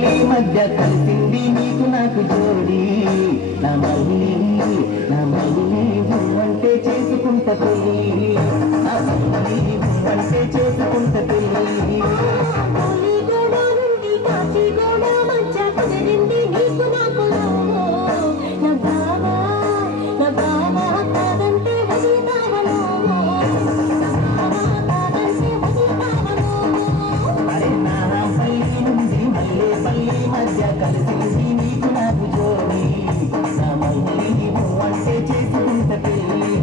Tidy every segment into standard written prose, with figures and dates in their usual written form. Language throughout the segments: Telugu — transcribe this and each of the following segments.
ఈ మధ్య కలిసింది నీకు నాకు జోడి నా మళ్ళీ అంటే చేసుకుంట పెళ్ళి నా మళ్ళీ అంటే చేసుకుంట పెళ్ళి కలిసింది నీకు నాకు జోడి నా మళ్ళీ అంటే చేసుకుంట పెళ్ళి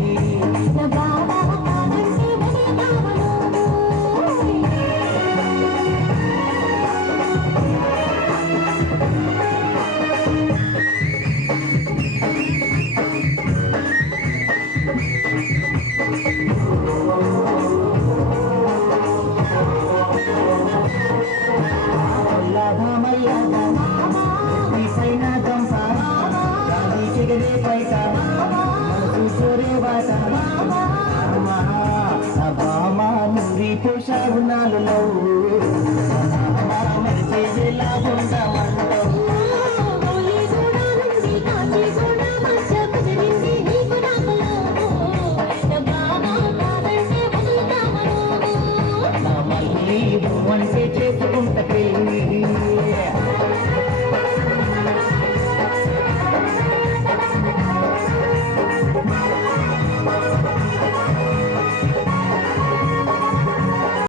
పోషాగున్నాలు